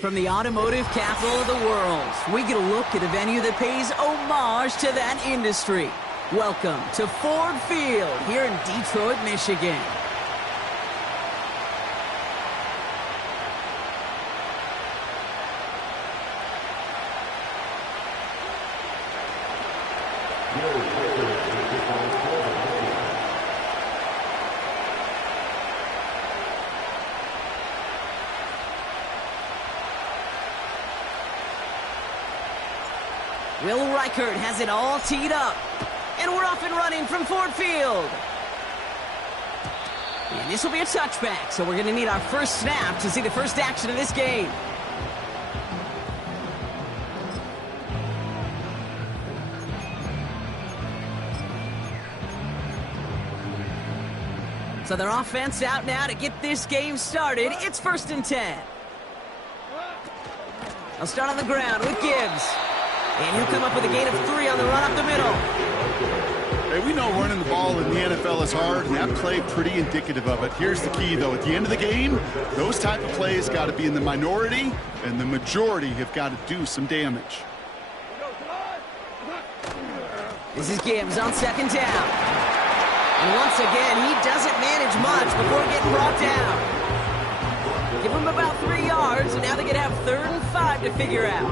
From the automotive capital of the world, we get a look at a venue that pays homage to that industry. Welcome to Ford Field here in Detroit, Michigan. Will Reichert has it all teed up. And we're off and running from Ford Field. And this will be a touchback, so we're going to need our first snap to see the first action of this game. So their offense out now to get this game started. It's 1st and 10. They'll start on the ground with Gibbs. And he'll come up with a gain of 3 on the run up the middle. Hey, we know running the ball in the NFL is hard, and that play pretty indicative of it. Here's the key, though. At the end of the game, those type of plays got to be in the minority, and the majority have got to do some damage. This is Gibbs on 2nd down. And once again, he doesn't manage much before getting brought down. Give him about 3 yards, and now they're going to have 3rd and 5 to figure out.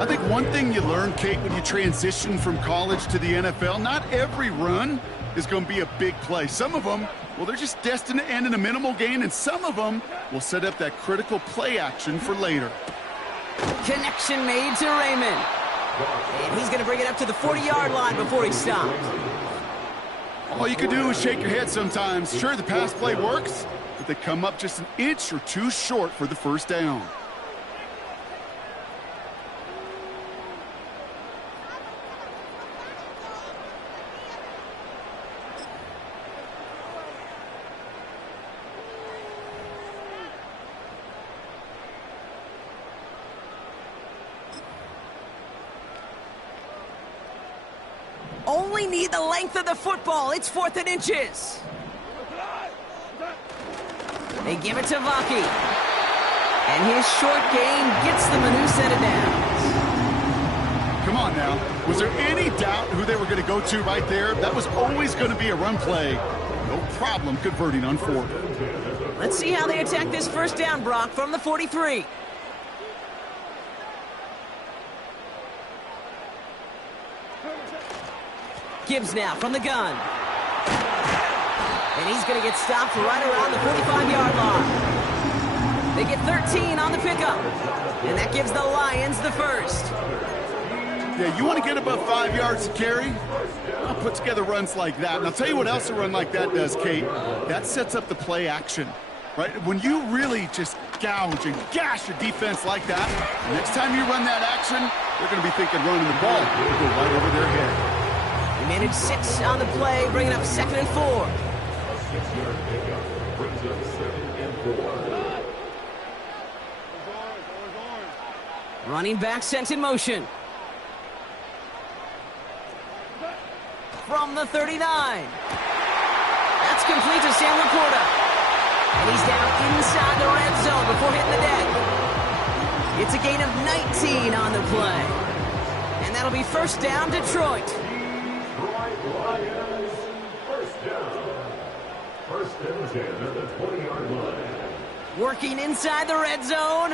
I think one thing you learn, Kate, when you transition from college to the NFL, not every run is going to be a big play. Some of them, well, they're just destined to end in a minimal gain, and some of them will set up that critical play action for later. Connection made to Raymond. And he's going to bring it up to the 40-yard line before he stopped. All you can do is shake your head sometimes. Sure, the pass play works, but they come up just an inch or two short for the first down. Only need the length of the football. It's 4th and inches. They give it to Vaki. And his short gain gets them a new set of downs. Come on now. Was there any doubt who they were going to go to right there? That was always going to be a run play. No problem converting on 4th. Let's see how they attack this first down, Brock, from the 43. Gibbs now from the gun. And he's going to get stopped right around the 45-yard line. They get 13 on the pickup. And that gives the Lions the first. Yeah, you want to get above 5 yards to carry? I'll put together runs like that. And I'll tell you what else a run like that does, Kate. That sets up the play action, right? When you really just gouge and gash your defense like that, the next time you run that action, they're going to be thinking running the ball. It'll go right over their head. Manage 6 on the play, bringing up 2nd and 4. Running back sent in motion. From the 39. That's complete to Sam Laporta. And he's down inside the red zone before hitting the deck. It's a gain of 19 on the play. And that'll be 1st down, Detroit. Lions, 1st down. 1st and 10 at the 20-yard line. Working inside the red zone.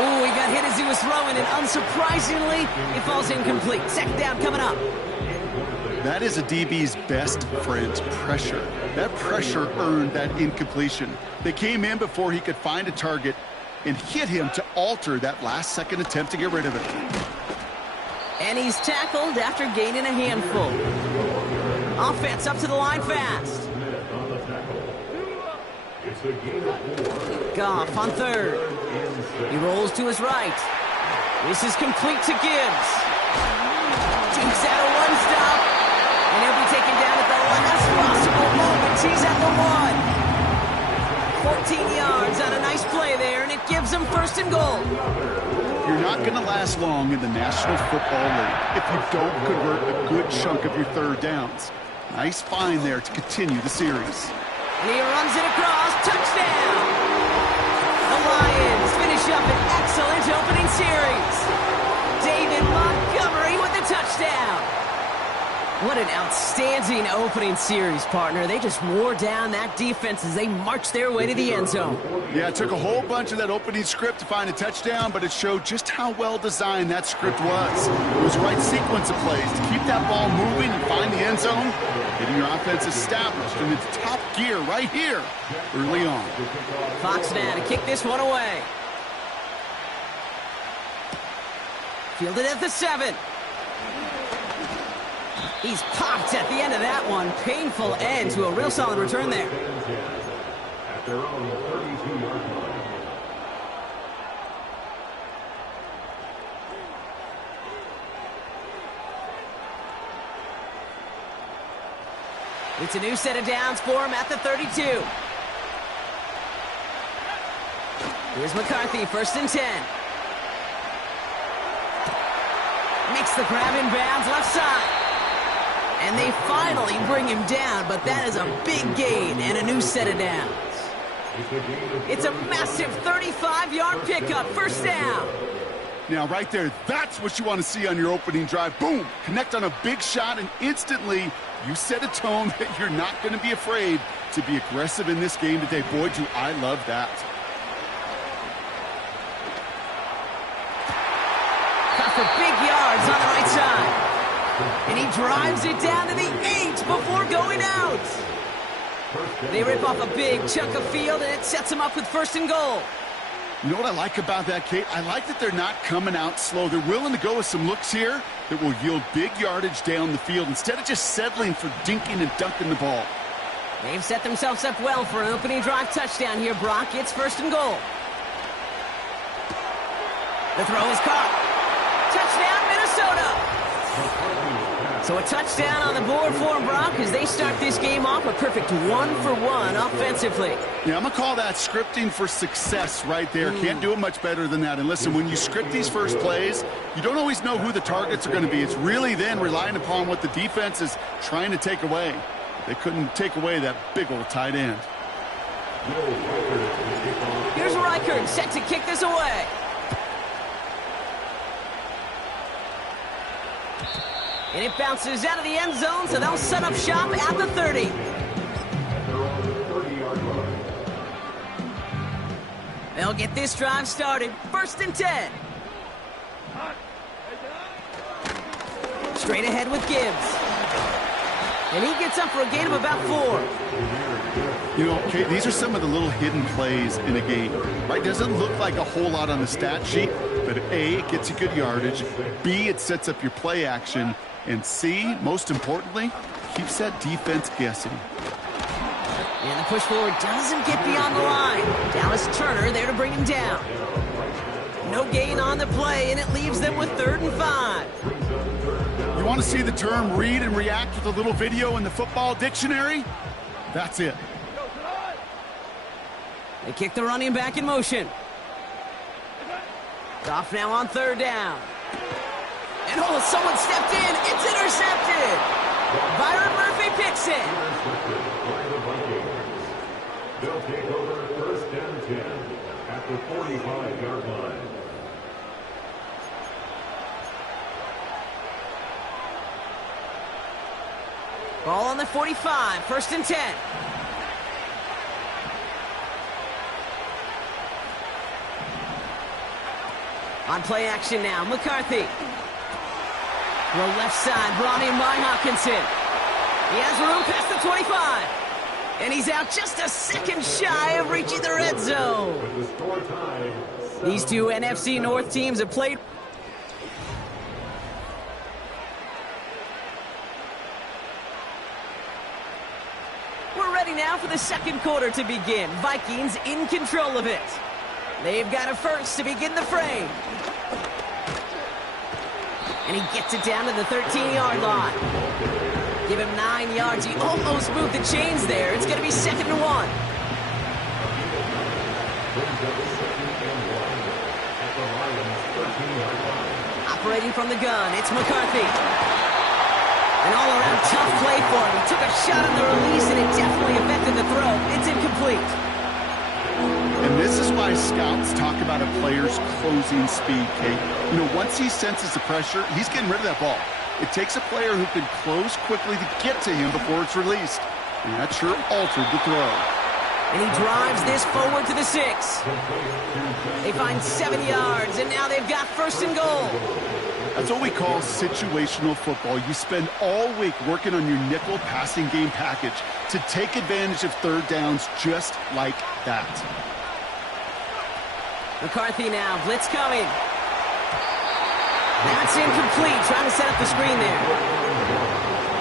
Ooh, he got hit as he was throwing, and unsurprisingly, it falls incomplete. 2nd down coming up. That is a DB's best friend, pressure. That pressure earned that incompletion. They came in before he could find a target and hit him to alter that last-second attempt to get rid of it. And he's tackled after gaining a handful. Offense up to the line fast. Goff on 3rd. He rolls to his right. This is complete to Gibbs. Takes out a one-stop. And he'll be taken down at the last possible moment. He's at the 1. 14 yards on a nice play there, and it gives him 1st and goal. You're not going to last long in the National Football League if you don't convert a good chunk of your 3rd downs. Nice find there to continue the series. And he runs it across. Touchdown! The the Lions finish up an excellent opening series. David Montgomery with the touchdown. What an outstanding opening series, partner. They just wore down that defense as they marched their way to the end zone. Yeah, it took a whole bunch of that opening script to find a touchdown, but it showed just how well designed that script was. It was the right sequence of plays to keep that ball moving and find the end zone, getting your offense established in its top gear right here early on. Fox now to kick this one away. Fielded at the 7. He's popped at the end of that one. Painful end to a real solid return there. At their own 32-yard line. It's a new set of downs for him at the 32. Here's McCarthy, 1st and 10. Makes the grab in bounds left side. And they finally bring him down, but that is a big gain and a new set of downs. It's a massive 35-yard pickup, 1st down. Now, right there, that's what you want to see on your opening drive. Boom! Connect on a big shot, and instantly you set a tone that you're not going to be afraid to be aggressive in this game today. Boy, do I love that. Got for big yards on the right side. And he drives it down to the 8 before going out. They rip off a big chunk of field, and it sets them up with 1st and goal. You know what I like about that, Kate? I like that they're not coming out slow. They're willing to go with some looks here that will yield big yardage down the field instead of just settling for dinking and dunking the ball. They've set themselves up well for an opening drive touchdown here, Brock. It's 1st and goal. The throw is caught. Touchdown, Minnesota. So a touchdown on the board for them, Brock, as they start this game off a perfect 1-for-1 offensively. Yeah, I'm going to call that scripting for success right there. Can't do it much better than that. And listen, when you script these first plays, you don't always know who the targets are going to be. It's really then relying upon what the defense is trying to take away. They couldn't take away that big old tight end. Here's Reichert set to kick this away. And it bounces out of the end zone, so they'll set up shop at the 30. They'll get this drive started. 1st and 10. Straight ahead with Gibbs. And he gets up for a gain of about 4. You know, Kate, these are some of the little hidden plays in a game, right? Doesn't look like a whole lot on the stat sheet, but A, it gets you good yardage. B, it sets up your play action. And C, most importantly, keeps that defense guessing. And the push forward doesn't get beyond the line. Dallas Turner there to bring him down. No gain on the play, and it leaves them with 3rd and 5. You want to see the term read and react with a little video in the football dictionary? That's it. They kick the running back in motion. Off now on 3rd down. And oh, someone stepped in. It's intercepted. Byron Murphy picks it. They'll take over 1st and 10 at the 45-yard line. Ball on the 45, 1st and 10. On play action now, McCarthy. Throw left side, brought in by Hawkinson. He has room past the 25. And he's out just a second shy of reaching the red zone. These two NFC North teams have played. We're ready now for the 2nd quarter to begin. Vikings in control of it. They've got a 1st to begin the frame. And he gets it down to the 13-yard line. Give him 9 yards. He almost moved the chains there. It's going to be 2nd and 1. Operating from the gun, it's McCarthy. An all-around tough play for him. He took a shot on the release, and it definitely affected the throw. It's incomplete. And And this is why scouts talk about a player's closing speed, Kate. You know, once he senses the pressure, he's getting rid of that ball. It takes a player who can close quickly to get to him before it's released. And that sure altered the throw. And he drives this forward to the 6. They find 7 yards, and now they've got 1st and goal. That's what we call situational football. You spend all week working on your nickel passing game package to take advantage of 3rd downs just like that. McCarthy now, blitz coming. That's incomplete, trying to set up the screen there.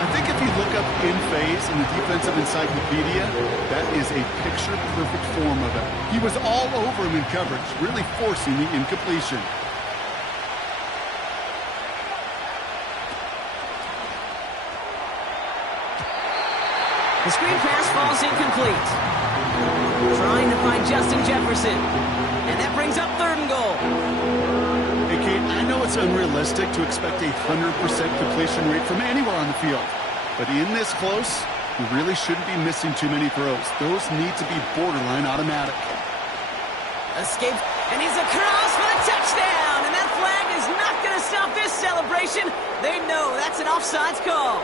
I think if you look up in phase in the defensive encyclopedia, that is a picture-perfect form of it. He was all over him in coverage, really forcing the incompletion. The screen pass falls incomplete. Trying to find Justin Jefferson. And that brings up 3rd and goal. Hey, Kate, I know it's unrealistic to expect a 100% completion rate from anywhere on the field. But in this close, you really shouldn't be missing too many throws. Those need to be borderline automatic. Escapes, and he's across for the touchdown. And that flag is not going to stop this celebration. They know that's an offsides call.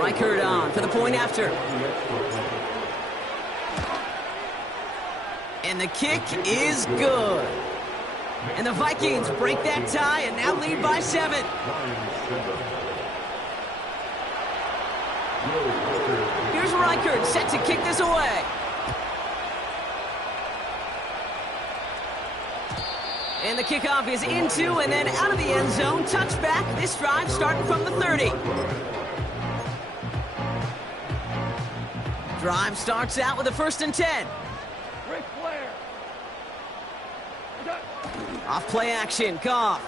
Reichert on for the point after. And the kick is good. And the Vikings break that tie and now lead by 7. Here's Reichert set to kick this away. And the kickoff is into and then out of the end zone. Touchback. This drive starting from the 30. Drive starts out with a 1st and 10. Off play action, Goff.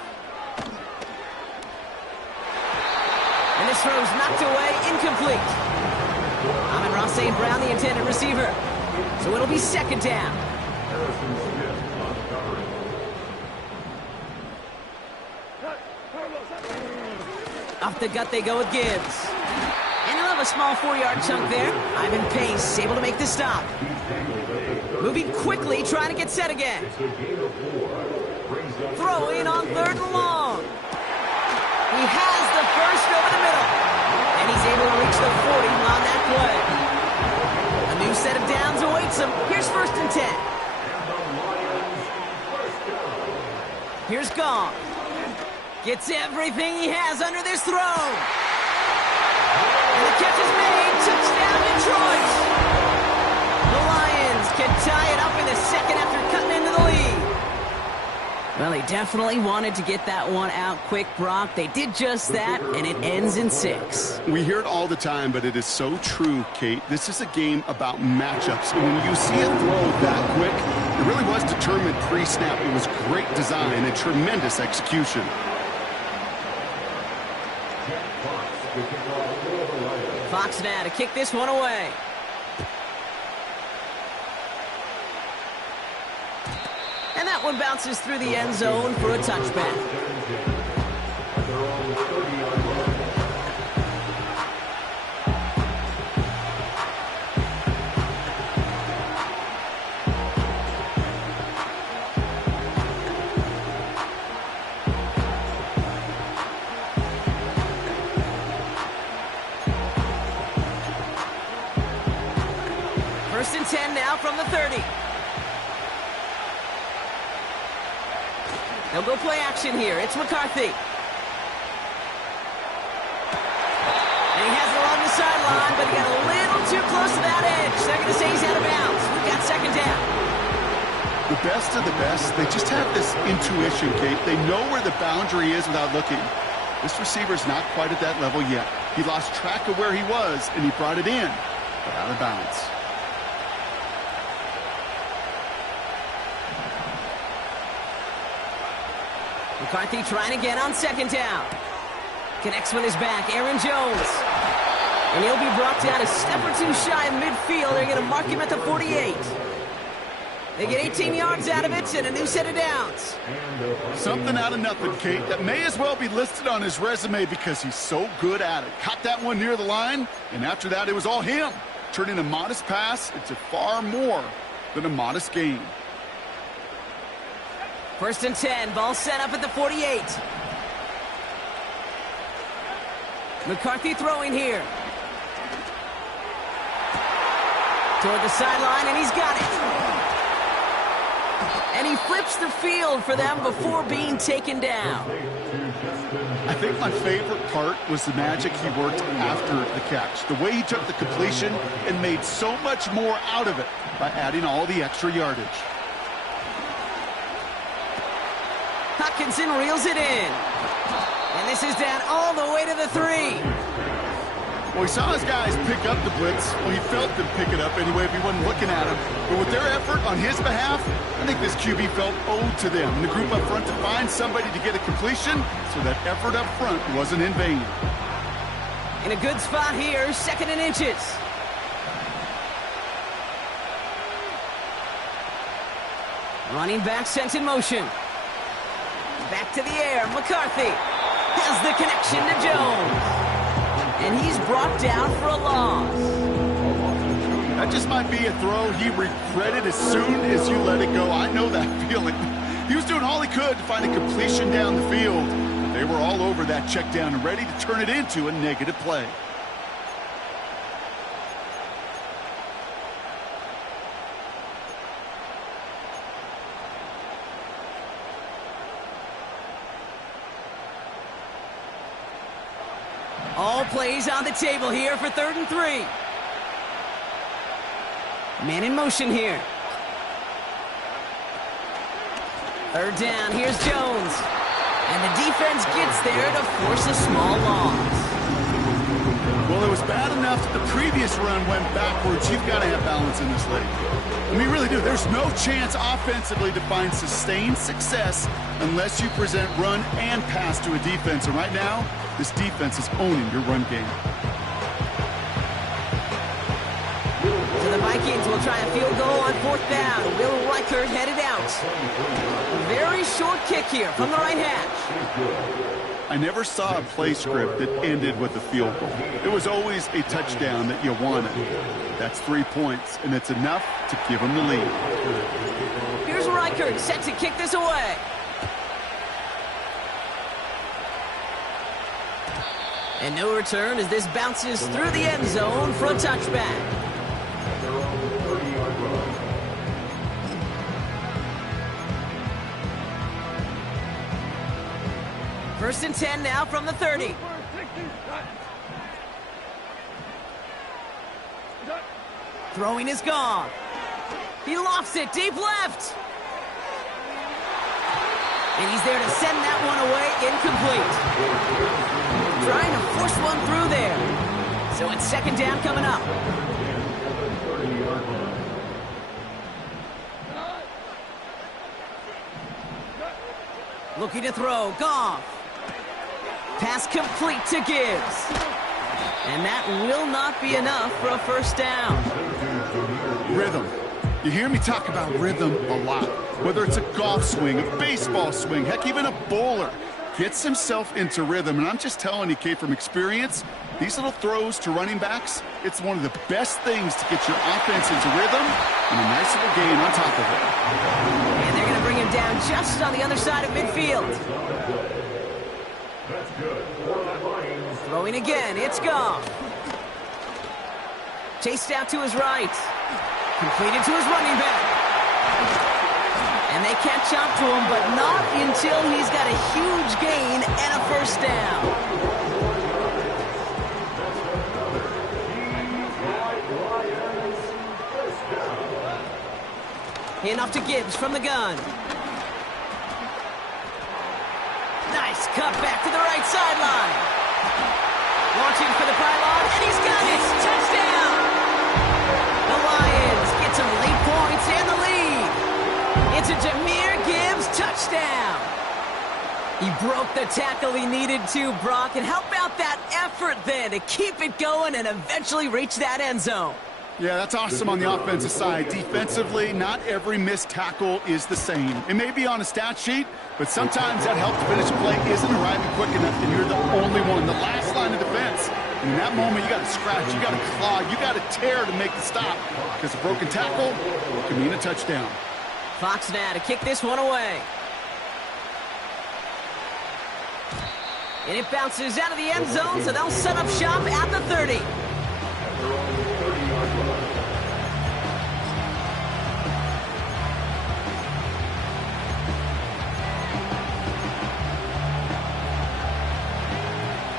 And this throw's knocked away, incomplete. Amon-Ra St. Brown, the intended receiver. So it'll be 2nd down. Off the gut they go with Gibbs. And he'll have a small 4-yard chunk there. Ivan Pace able to make the stop. Moving quickly, trying to get set again. Throw in on 3rd and long. He has the first over the middle. And he's able to reach the 40 on that play. A new set of downs awaits him. Here's 1st and 10. Here's Goff. Gets everything he has under this throw. And the catch is made. Touchdown, Detroit. The Lions can tie it up in the 2nd after cutting into the lead. Well, they definitely wanted to get that one out quick, Brock. They did just that, and it ends in 6. We hear it all the time, but it is so true, Kate. This is a game about matchups. And when you see a throw that quick, it really was determined pre-snap. It was great design and tremendous execution. Fox now to kick this one away. And that one bounces through the end zone for a touchback. First and 10 now from the 30. They'll go play action here. It's McCarthy. And he has it along the sideline, but he got a little too close to that edge. They're going to say he's out of bounds. We've got 2nd down. The best of the best, they just have this intuition, Kate. They know where the boundary is without looking. This receiver's not quite at that level yet. He lost track of where he was, and he brought it in, but out of bounds. McCarthy trying again on 2nd down. Connects with his back, Aaron Jones. And he'll be brought down a step or two shy of midfield. They're going to mark him at the 48. They get 18 yards out of it and a new set of downs. Something out of nothing, Kate, that may as well be listed on his resume because he's so good at it. Caught that one near the line, and after that, it was all him, turning a modest pass into far more than a modest gain. 1st and 10, ball set up at the 48. McCarthy throwing here. Toward the sideline, and he's got it. And he flips the field for them before being taken down. I think my favorite part was the magic he worked after the catch. The way he took the completion and made so much more out of it by adding all the extra yardage. Hutchinson reels it in. And this is down all the way to the 3. Well, he saw his guys pick up the blitz. Well, he felt them pick it up anyway if he wasn't looking at him. But with their effort on his behalf, I think this QB felt owed to them. And the group up front to find somebody to get a completion, so that effort up front wasn't in vain. In a good spot here, 2nd and inches. Running back sent in motion. Back to the air, McCarthy has the connection to Jones. And he's brought down for a loss. That just might be a throw he regretted as soon as you let it go. I know that feeling. He was doing all he could to find a completion down the field. They were all over that check down and ready to turn it into a negative play. All plays on the table here for 3rd and 3. Man in motion here. 3rd down, here's Jones. And the defense gets there to force a small loss. Well, it was bad enough that the previous run went backwards. You've got to have balance in this league. I mean, really do. There's no chance offensively to find sustained success unless you present run and pass to a defense. And right now, this defense is owning your run game. So the Vikings will try a field goal on 4th down. Will Reichert headed out. Very short kick here from the right hash. I never saw a play script that ended with a field goal. It was always a touchdown that you wanted. That's 3 points, and it's enough to give them the lead. Here's Reichert set to kick this away. And no return as this bounces through the end zone for a touchback. First and 10 now from the 30. Throwing is gone. He lofts it deep left. And he's there to send that one away incomplete. Trying to force one through there. So it's 2nd down coming up. Looking to throw, Goff. Pass complete to Gibbs. And that will not be enough for a 1st down. Rhythm. You hear me talk about rhythm a lot. Whether it's a golf swing, a baseball swing, heck, even a bowler gets himself into rhythm. And I'm just telling you, Kate, from experience, these little throws to running backs, it's one of the best things to get your offense into rhythm and a nice little gain on top of it. And they're going to bring him down just on the other side of midfield. Throwing again, it's Goff. Chased out to his right. Completed to his running back. And they catch up to him, but not until he's got a huge gain and a 1st down. Handoff to Gibbs from the gun. Nice cut back to the right sideline. Launching for the pylon, and he's got it! Touchdown! The Lions get some late points and the lead. It's a Jahmyr Gibbs touchdown. He broke the tackle he needed to, Brock, and how about that effort then to keep it going and eventually reach that end zone? Yeah, that's awesome on the offensive side. Defensively, not every missed tackle is the same. It may be on a stat sheet, but sometimes that help to finish a play isn't arriving quick enough, and you're the only one. The last line of defense In that moment, you got to scratch, you got to claw, you got to tear to make the stop. Because a broken tackle can mean a touchdown. Fox now to kick this one away. And it bounces out of the end zone, so they'll set up shop at the 30.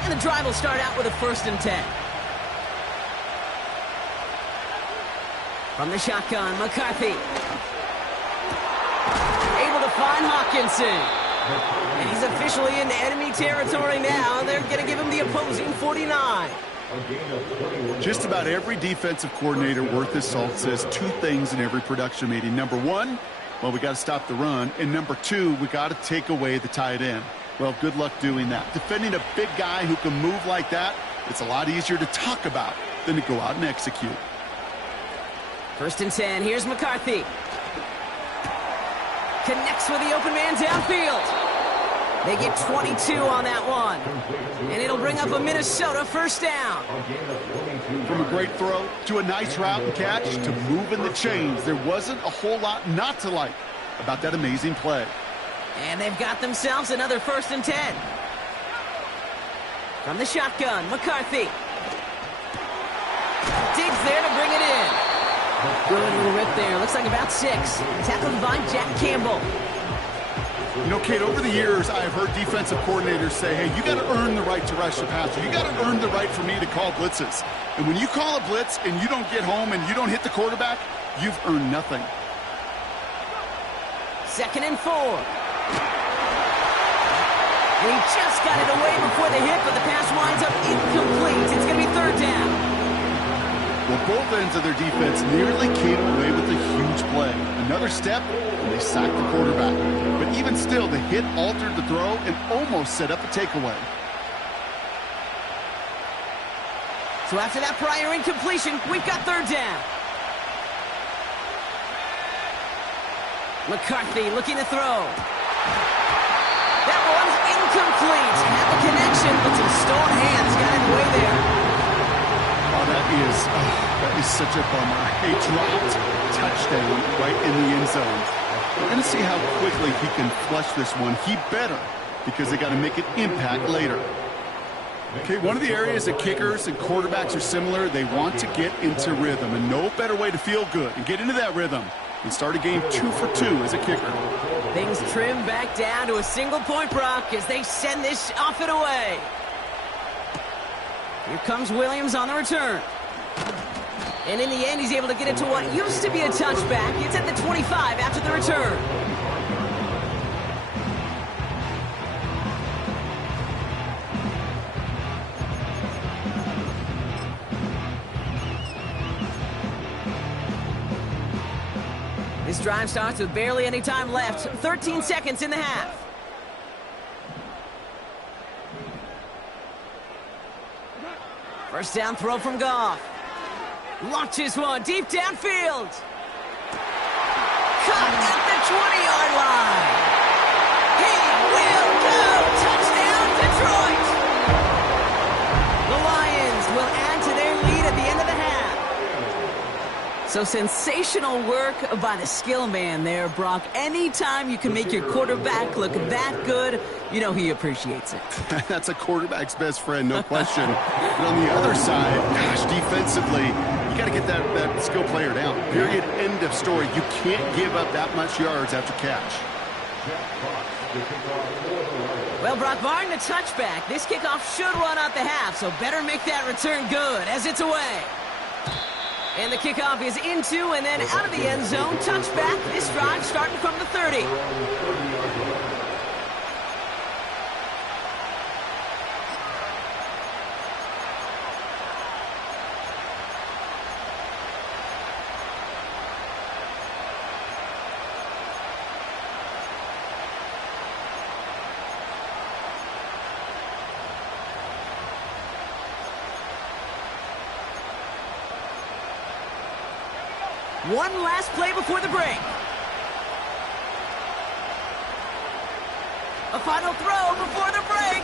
And the drive will start out with a 1st and 10. From the shotgun, McCarthy. Able to find Hawkinson. And he's officially in enemy territory now. They're going to give him the opposing 49. Just about every defensive coordinator worth his salt says 2 things in every production meeting. Number 1, well, we got to stop the run. And number 2, we got to take away the tight end. Well, good luck doing that. Defending a big guy who can move like that, it's a lot easier to talk about than to go out and execute. 1st and 10. Here's McCarthy. Connects with the open man downfield. They get 22 on that one. And it'll bring up a Minnesota 1st down. From a great throw to a nice route and catch to moving the chains, there wasn't a whole lot not to like about that amazing play. And they've got themselves another 1st and 10. From the shotgun, McCarthy. Digs there to bring it in. Good little rip there. Looks like about 6. Tackled by Jack Campbell. You know, Kate, over the years, I've heard defensive coordinators say, hey, you got to earn the right to rush the passer. You got to earn the right for me to call blitzes. And when you call a blitz and you don't get home and you don't hit the quarterback, you've earned nothing. 2nd and 4. And he just got it away before the hit, but the pass winds up incomplete. It's going to be 3rd down. Well, both ends of their defense nearly came away with a huge play. Another step, and they sacked the quarterback. But even still, the hit altered the throw and almost set up a takeaway. So after that prior incompletion, we've got 3rd down. McCarthy looking to throw. That one's incomplete. Had the connection, but some stone hands got in the way there. That is such a bummer. A dropped touchdown right in the end zone. We're going to see how quickly he can flush this one. He better, because they got to make an impact later. Okay, one of the areas that kickers and quarterbacks are similar, they want to get into rhythm, and no better way to feel good and get into that rhythm and start a game 2 for 2 as a kicker. Things trim back down to a single point, Brock, as they send this off and away. Here comes Williams on the return. And in the end, he's able to get it to what used to be a touchback. It's at the 25 after the return. This drive starts with barely any time left. 13 seconds in the half. First down throw from Goff. Launches one deep downfield. Caught at the 20-yard line. He will go. Touchdown, Detroit. The Lions will add to their lead at the end of the half. So sensational work by the skill man there, Brock. Anytime you can make your quarterback look that good, you know he appreciates it. That's a quarterback's best friend, no question. But on the other side, gosh, defensively, you got to get that skill player down. Period, end of story. You can't give up that much yards after catch. Well, Brock, barring the touchback, this kickoff should run out the half, so better make that return good as it's away. And the kickoff is into and then out of the end zone. Touchback. This drive starting from the 30. One last play before the break. A final throw before the break.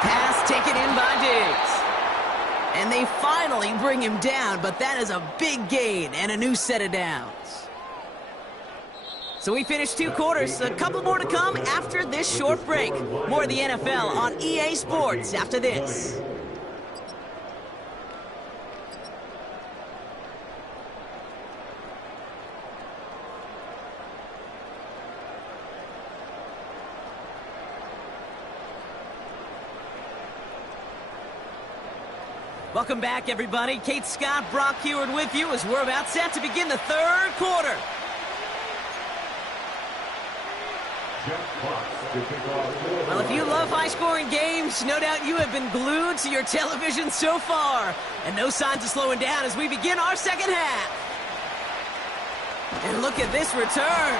Pass taken in by Diggs. And they finally bring him down, but that is a big gain and a new set of downs. So we finished 2 quarters. A couple more to come after this short break. More of the NFL on EA Sports after this. Welcome back, everybody. Kate Scott, Brock Huard with you as we're about set to begin the 3rd quarter. Well, if you love high-scoring games, no doubt you have been glued to your television so far. And no signs of slowing down as we begin our second half. And look at this return.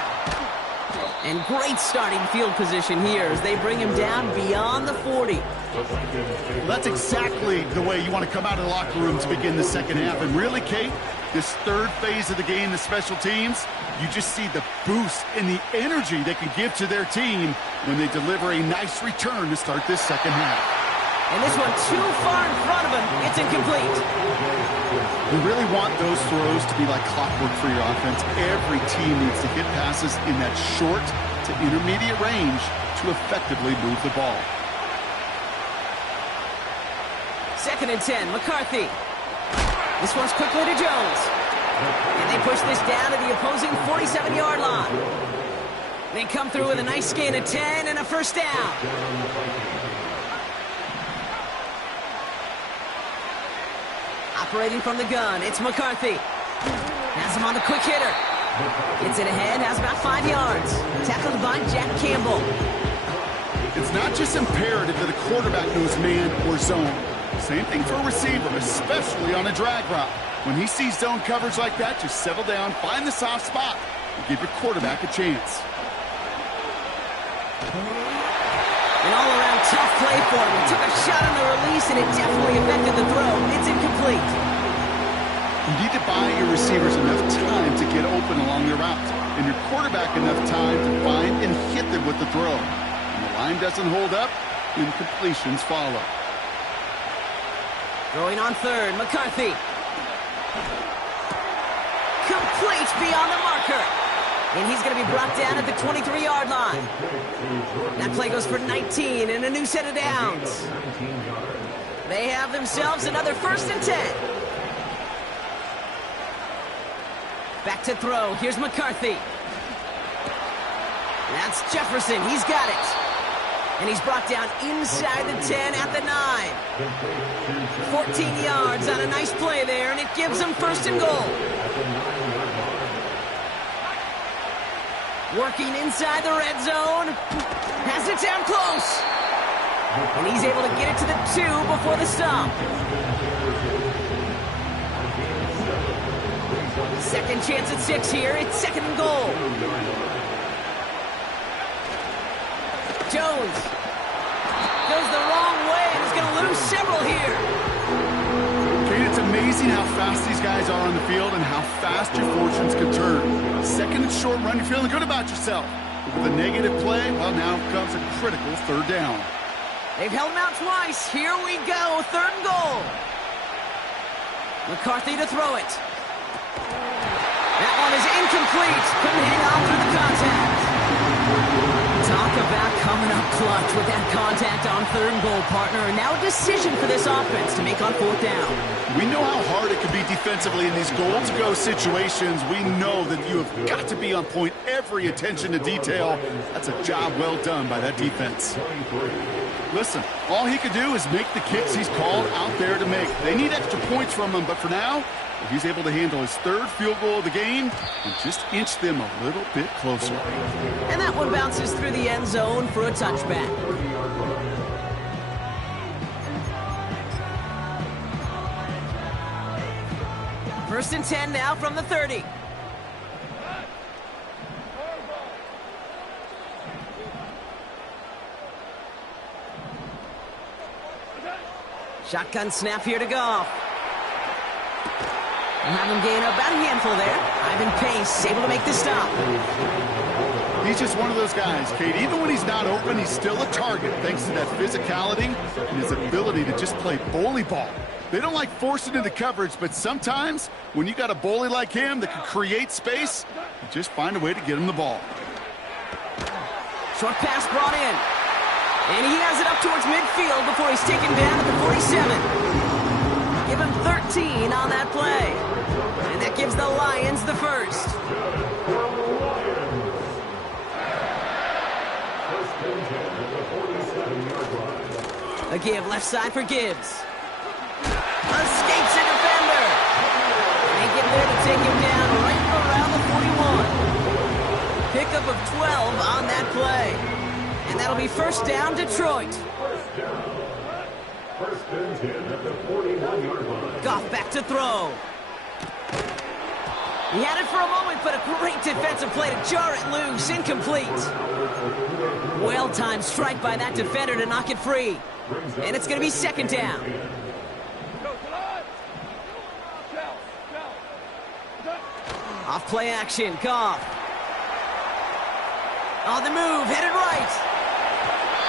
And great starting field position here as they bring him down beyond the 40. Well, that's exactly the way you want to come out of the locker room to begin the second half. And really, Kate, this 3rd phase of the game, the special teams, you just see the boost and the energy they can give to their team when they deliver a nice return to start this second half. And this one too far in front of him. It's incomplete. You really want those throws to be like clockwork for your offense. Every team needs to hit passes in that short to intermediate range to effectively move the ball. 2nd and 10, McCarthy. This one's quickly to Jones. And they push this down to the opposing 47-yard line. They come through with a nice gain of 10 and a first down. Operating from the gun, it's McCarthy. Has him on the quick hitter. Gets it ahead, has about 5 yards. Tackled by Jack Campbell. It's not just imperative that a quarterback knows man or zone. Same thing for a receiver, especially on a drag route. When he sees zone coverage like that, just settle down, find the soft spot, and give your quarterback a chance. An all-around tough play for him. He took a shot on the release, and it definitely affected the throw. It's incomplete. You need to buy your receivers enough time to get open along their route, and your quarterback enough time to find and hit them with the throw. When the line doesn't hold up, incompletions follow. Throwing on 3rd, McCarthy. Complete beyond the marker. And he's going to be brought down at the 23-yard line. That play goes for 19 and a new set of downs. They have themselves another 1st and 10. Back to throw. Here's McCarthy. That's Jefferson. He's got it. And he's brought down inside the 10 at the 9. 14 yards on a nice play there, and it gives them 1st and goal. Working inside the red zone. Has it down close. And he's able to get it to the 2 before the stop. 2nd chance at 6 here. It's 2nd and goal. Jones goes the wrong way and is going to lose several here. Kate, it's amazing how fast these guys are on the field and how fast your fortunes can turn. 2nd and short run, you're feeling good about yourself. But with a negative play, well, now comes a critical 3rd down. They've held him out twice. Here we go, 3rd and goal. McCarthy to throw it. That one is incomplete. Couldn't hang on through the contact. Talk about coming up clutch with that contact on 3rd and goal, partner. And now a decision for this offense to make on 4th down. We know how hard it can be defensively in these goal-to-go situations. We know that you have got to be on point, every attention to detail. That's a job well done by that defense. Listen, all he could do is make the kicks he's called out there to make. They need extra points from him, but for now, if he's able to handle his 3rd field goal of the game and just inch them a little bit closer. And that one bounces through the end zone for a touchback. First and 10 now from the 30. Shotgun snap here to Goff. And have him gain about a handful there. Ivan Pace able to make the stop. He's just one of those guys, Kate. Even when he's not open, he's still a target thanks to that physicality and his ability to just play bully ball. They don't like forcing into coverage, but sometimes when you got a bully like him that can create space, you just find a way to get him the ball. Short pass brought in. And he has it up towards midfield before he's taken down at the 47. Give him 13 on that play. And that gives the Lions the first. A give left side for Gibbs. Escapes a defender. They get there to take him down right around the 41. Pickup of 12 on that play. And that'll be first down, Detroit. First and 10 at the 41-yard line. Goff back to throw. He had it for a moment, but a great defensive play to jar it loose. Incomplete. Well-timed strike by that defender to knock it free. And it's going to be second down. Off play action, Goff. On the move, headed right.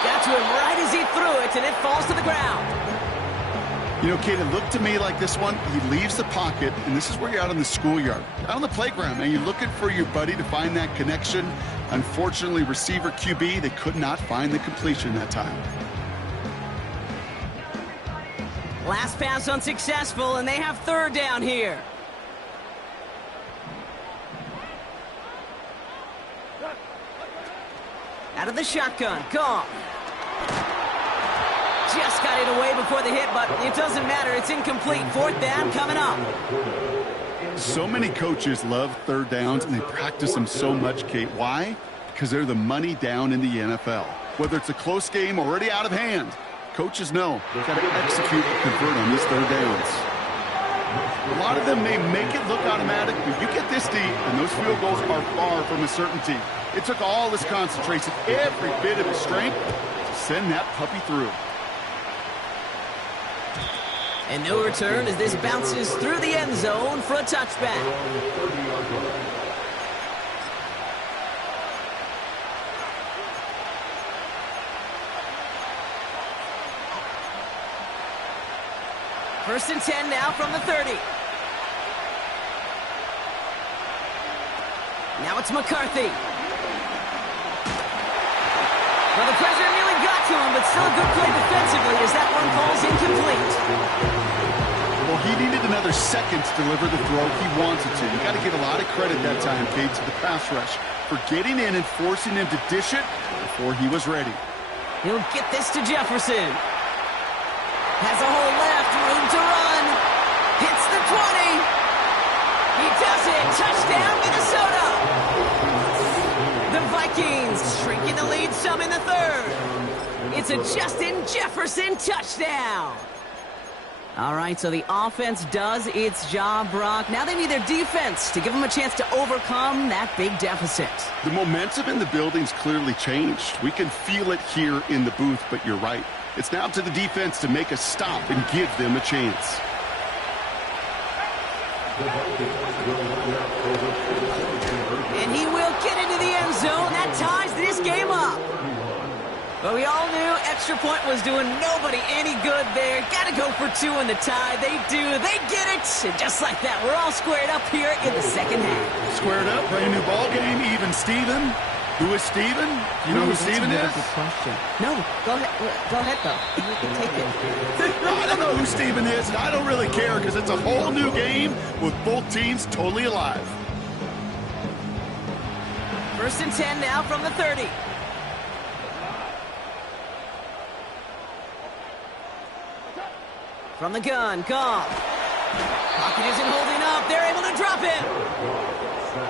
Got to him right as he threw it, and it falls to the ground. You know, Kate, it looked to me like this one, he leaves the pocket, and this is where you're out in the schoolyard, out on the playground, and you're looking for your buddy to find that connection. Unfortunately, receiver QB, they could not find the completion that time. Last pass unsuccessful, and they have third down here. Out of the shotgun, Goff. Just got it away before the hit, but it doesn't matter. It's incomplete. Fourth down coming up. So many coaches love third downs, and they practice them so much, Kate. Why? Because they're the money down in the NFL. Whether it's a close game already out of hand, coaches know they've got to execute and convert on these third downs. A lot of them may make it look automatic, but you get this deep, and those field goals are far from a certainty. It took all his concentration, every bit of his strength, to send that puppy through. And no return as this bounces through the end zone for a touchback. First and 10 now from the 30. Now it's McCarthy. Well, the pressure nearly got to him, but still a good play defensively as that one falls incomplete. Well, he needed another second to deliver the throw he wanted to. You got to give a lot of credit that time, Kate, to the pass rush for getting in and forcing him to dish it before he was ready. He'll get this to Jefferson. Has a hole left, room to run. Hits the 20. He does it. Touchdown, Minnesota. The Vikings shrinking the lead some in the third. It's a Justin Jefferson touchdown. All right, so the offense does its job, Brock. Now they need their defense to give them a chance to overcome that big deficit. The momentum in the building's clearly changed. We can feel it here in the booth, but you're right. It's now to the defense to make a stop and give them a chance. And he will get into the end zone. That ties this game up. But we all knew extra point was doing nobody any good there. Got to go for two in the tie. They do. They get it. And just like that, we're all squared up here in the second half. Squared up, brand new ball game, even Steven. Who is Steven? You know who Steven is? Good question. No, go ahead though. You can take it. I don't know who Steven is, and I don't really care because it's a whole new game with both teams totally alive. First and 10 now from the 30. From the gun, Goff. Pocket isn't holding up. They're able to drop him.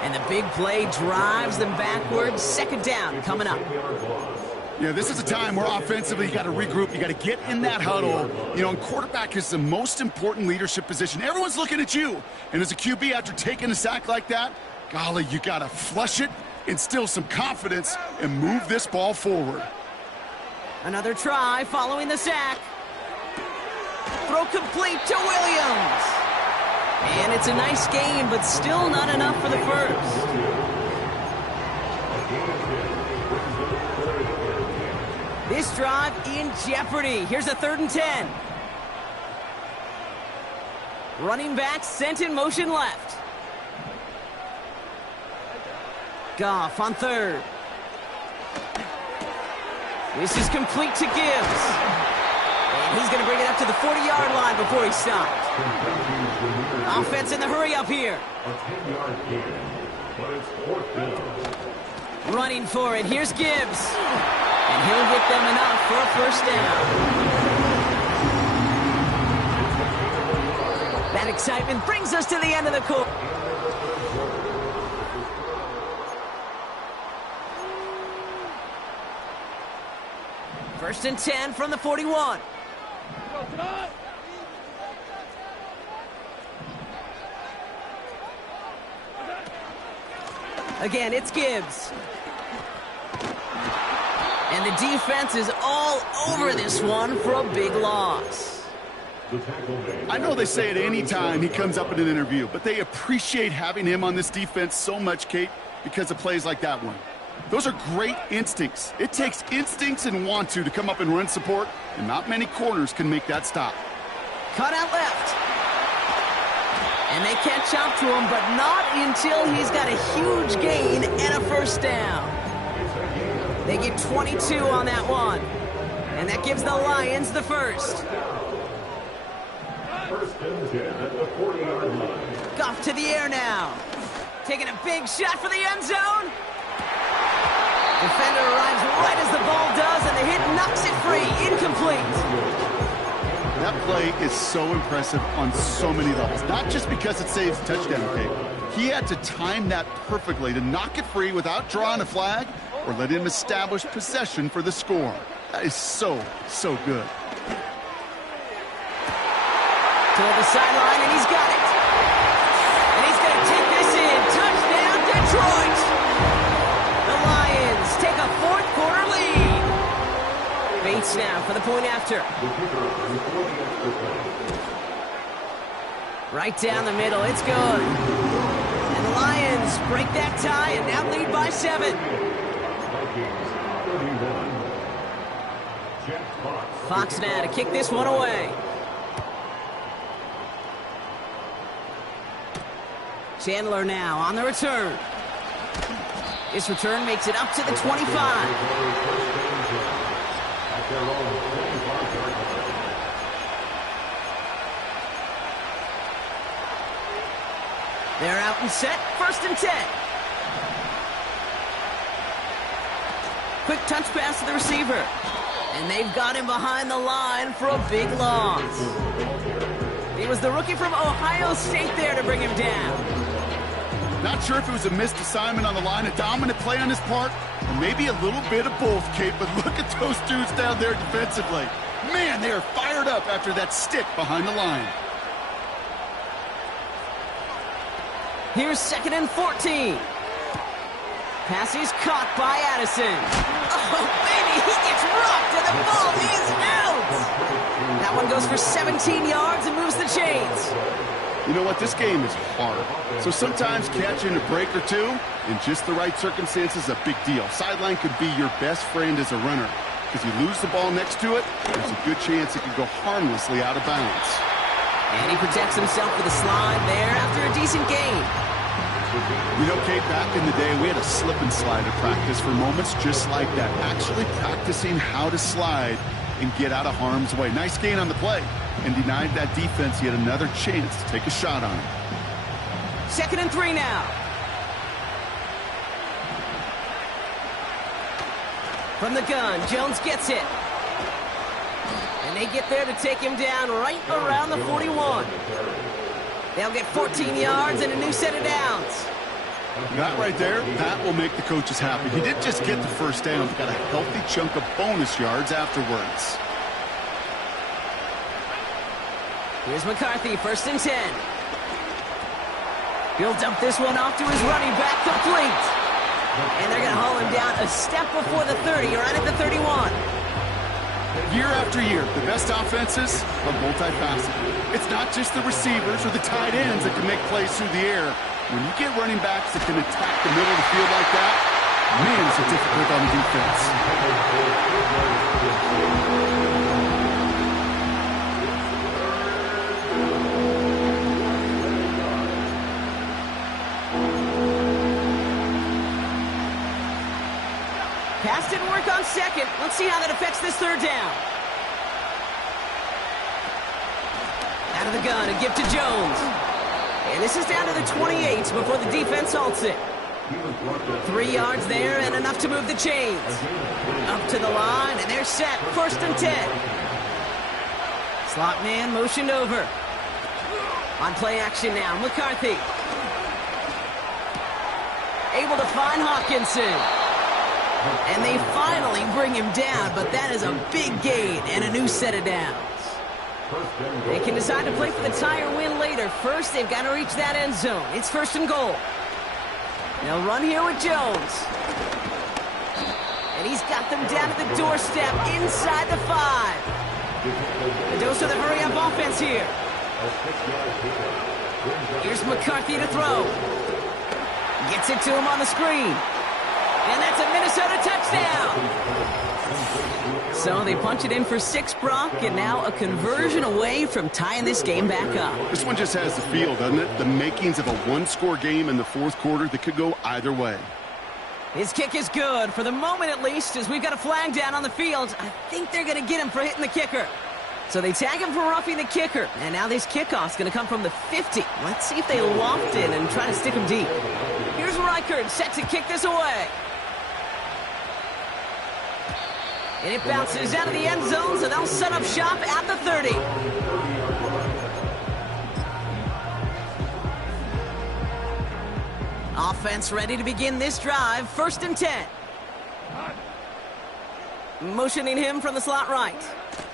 And the big play drives them backwards. Second down coming up. Yeah, this is a time where offensively you got to regroup. You got to get in that huddle. You know, and quarterback is the most important leadership position. Everyone's looking at you. And as a QB, after taking a sack like that, golly, you got to flush it, instill some confidence, and move this ball forward. Another try following the sack. Throw complete to Williams. And it's a nice game, but still not enough for the first. This drive in jeopardy. Here's a 3rd and 10. Running back sent in motion left. Goff on 3rd. This is complete to Gibbs. And he's going to bring it up to the 40-yard line before he stopped. Offense in the hurry up here. A 10-yard gain, but it's 4th down. Running for it. Here's Gibbs. And he'll get them enough for a 1st down. That excitement brings us to the end of the quarter. First and 10 from the 41. Again, it's Gibbs. And the defense is all over this one for a big loss. I know they say it any time he comes up in an interview, but they appreciate having him on this defense so much, Kate, because of plays like that one. Those are great instincts. It takes instincts and want to come up and run support, and not many corners can make that stop. Cut out left. And they catch up to him, but not until he's got a huge gain and a 1st down. They get 22 on that one. And that gives the Lions the 1st. 1st and 10 at the 40-yard line. Goff to the air now. Taking a big shot for the end zone. Defender arrives right as the ball does, and the hit knocks it free. Incomplete. That play is so impressive on so many levels. Not just because it saves a touchdown, Kate. He had to time that perfectly to knock it free without drawing a flag or let him establish possession for the score. That is so good. Toward the sideline, and he's got it. And he's going to take this in. Touchdown, Detroit! The Lions take a 4th quarter lead. Bates now for the point after. Right down the middle, it's good. And the Lions break that tie and now lead by 7. Fox now to kick this one away. Chandler now on the return. This return makes it up to the 25. They're out and set. 1st and 10. Quick touch pass to the receiver. And they've got him behind the line for a big loss. It was the rookie from Ohio State there to bring him down. Not sure if it was a missed assignment on the line, a dominant play on his part, or maybe a little bit of both, Kate, but look at those dudes down there defensively. Man, they are fired up after that stick behind the line. Here's 2nd and 14. Pass is caught by Addison. Oh, baby, he gets rocked, and the ball is out. That one goes for 17 yards and moves the chains. You know what? This game is hard. So sometimes catching a break or two in just the right circumstances is a big deal. Sideline could be your best friend as a runner. Because you lose the ball next to it, there's a good chance it could go harmlessly out of bounds. And he protects himself with a slide there after a decent gain. You know, Kate, back in the day, we had a slip and slide at practice for moments just like that. Actually practicing how to slide and get out of harm's way. Nice gain on the play, and denied that defense yet another chance to take a shot on him. 2nd and 3 now. From the gun, Jones gets it. And they get there to take him down right around the 41. They'll get 14 yards and a new set of downs. That right there, that will make the coaches happy. He didn't just get the 1st down, he got a healthy chunk of bonus yards afterwards. Here's McCarthy, 1st and 10. He'll dump this one off to his running back, complete. And they're going to haul him down a step before the 30, right at the 31. Year after year, the best offenses are multifaceted. It's not just the receivers or the tight ends that can make plays through the air. When you get running backs that can attack the middle of the field like that, man, it's difficult on the defense. second. Let's see how that affects this third down. Out of the gun, a gift to Jones. And this is down to the 28 before the defense halts it. 3 yards there and enough to move the chains. Up to the line, and they're set. 1st and 10. Slot man motioned over. On play action now, McCarthy. Able to find Hawkinson. And they finally bring him down, but that is a big gain and a new set of downs. They can decide to play for the tie or win later. First, they've got to reach that end zone. It's 1st and goal. They'll run here with Jones. And he's got them down at the doorstep inside the 5. A dose of the hurry-up offense here. Here's McCarthy to throw. Gets it to him on the screen. And that's a Minnesota touchdown. So they punch it in for 6, Brock, and now a conversion away from tying this game back up. This one just has the feel, doesn't it? The makings of a one-score game in the 4th quarter that could go either way. His kick is good, for the moment at least, as we've got a flag down on the field. I think they're going to get him for hitting the kicker. So they tag him for roughing the kicker, and now this kickoff's going to come from the 50. Let's see if they loft it and try to stick him deep. Here's Reichard, set to kick this away. And it bounces out of the end zone, so they'll set up shop at the 30. Offense ready to begin this drive. 1st and 10. Motioning him from the slot right.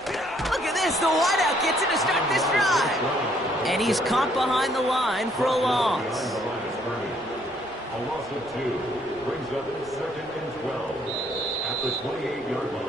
Look at this. The wideout gets it to start this drive. And he's caught behind the line for a loss. A loss of 2 brings up 2nd and 12 at the 28-yard line.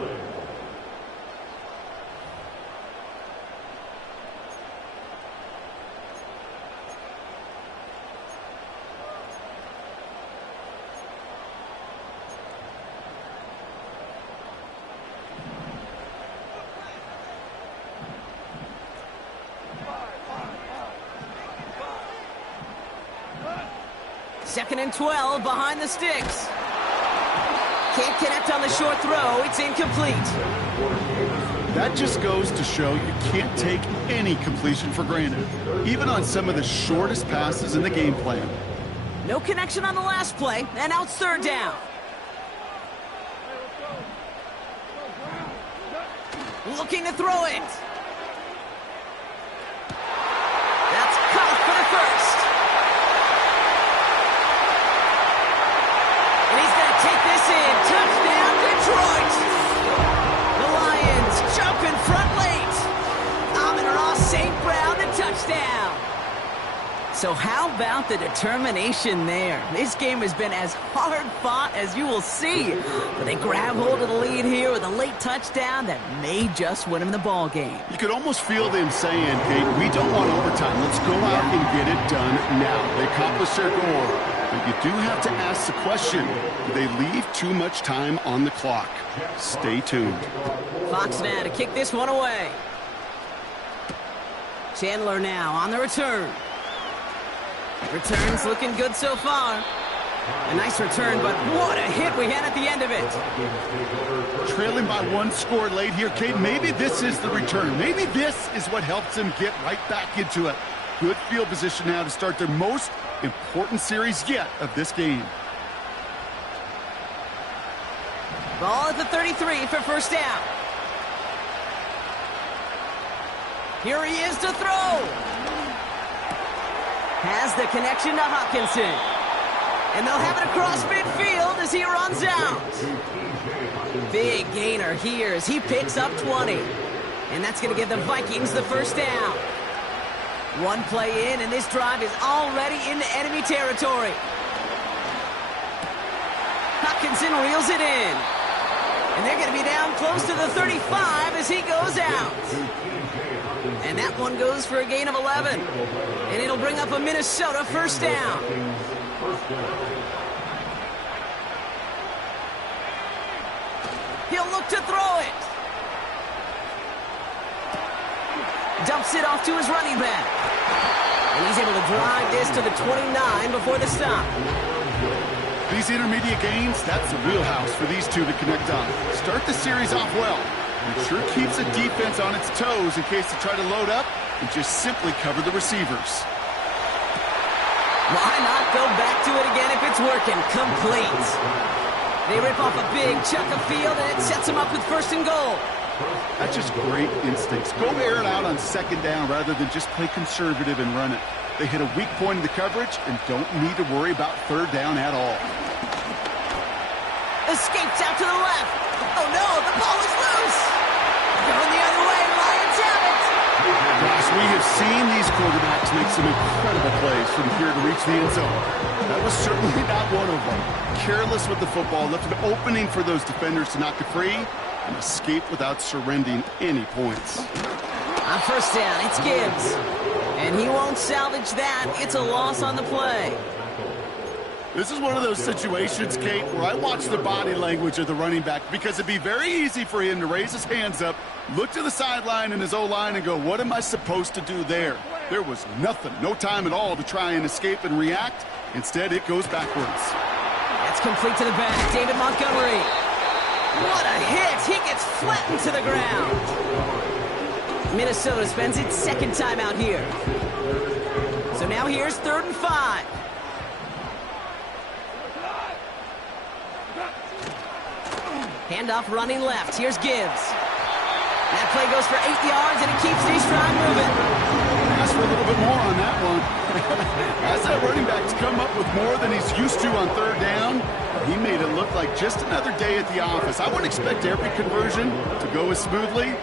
Second and 12 behind the sticks. Can't connect on the short throw. It's incomplete. That just goes to show you can't take any completion for granted, even on some of the shortest passes in the game plan. No connection on the last play, and now it's 3rd down. Looking to throw it. That's caught for the 1st. And he's going to take this in. Touchdown, Detroit. The Lions jumping front late. Amon-Ra St. Brown, the touchdown. So how about the determination there? This game has been as hard fought as you will see. But they grab hold of the lead here with a late touchdown that may just win them the ball game. You could almost feel them saying, hey, we don't want overtime. Let's go out and get it done now. They accomplished their goal. But you do have to ask the question, do they leave too much time on the clock? Stay tuned. Fox now to kick this one away. Chandler now on the return. Return's looking good so far. A nice return, but what a hit we had at the end of it. Trailing by 1 score late here, Kate. Maybe this is the return. Maybe this is what helps them get right back into it. Good field position now to start their most important series yet of this game. Ball at the 33 for 1st down. Here he is to throw. Has the connection to Hawkinson. And they'll have it across midfield as he runs out. Big gainer here as he picks up 20. And that's going to give the Vikings the 1st down. 1 play in, and this drive is already into enemy territory. Hawkinson reels it in. And they're going to be down close to the 35 as he goes out. And that one goes for a gain of 11. And it'll bring up a Minnesota 1st down. He'll look to throw it. Dumps it off to his running back. And he's able to drive this to the 29 before the stop. These intermediate gains, that's the wheelhouse for these two to connect on. Start the series off well. It sure keeps the defense on its toes in case they try to load up and just simply cover the receivers. Why not go back to it again if it's working? Complete. They rip off a big chunk of field, and it sets them up with 1st and goal. That's just great instincts. Go air it out on 2nd down rather than just play conservative and run it. They hit a weak point in the coverage and don't need to worry about 3rd down at all. Escapes out to the left. Oh no, the ball is loose. Going the other way, Lions have it. Gosh, we have seen these quarterbacks make some incredible plays from here to reach the end zone. That was certainly not one of them. Careless with the football, left an opening for those defenders to knock it free and escape without surrendering any points. On 1st down, it's Gibbs. And he won't salvage that. It's a loss on the play. This is one of those situations, Kate, where I watch the body language of the running back because it'd be very easy for him to raise his hands up, look to the sideline and his O-line and go, what am I supposed to do there? There was nothing, no time at all to try and escape and react. Instead, it goes backwards. That's complete to the back. David Montgomery. What a hit. He gets flattened to the ground. Minnesota spends its 2nd time out here. So now here's 3rd and 5. Handoff running left. Here's Gibbs. That play goes for 8 yards, and it keeps these strong moving. Ask for a little bit more on that one. As that running back's come up with more than he's used to on 3rd down, he made it look like just another day at the office. I wouldn't expect every conversion to go as smoothly.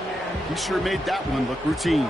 He sure made that one look routine.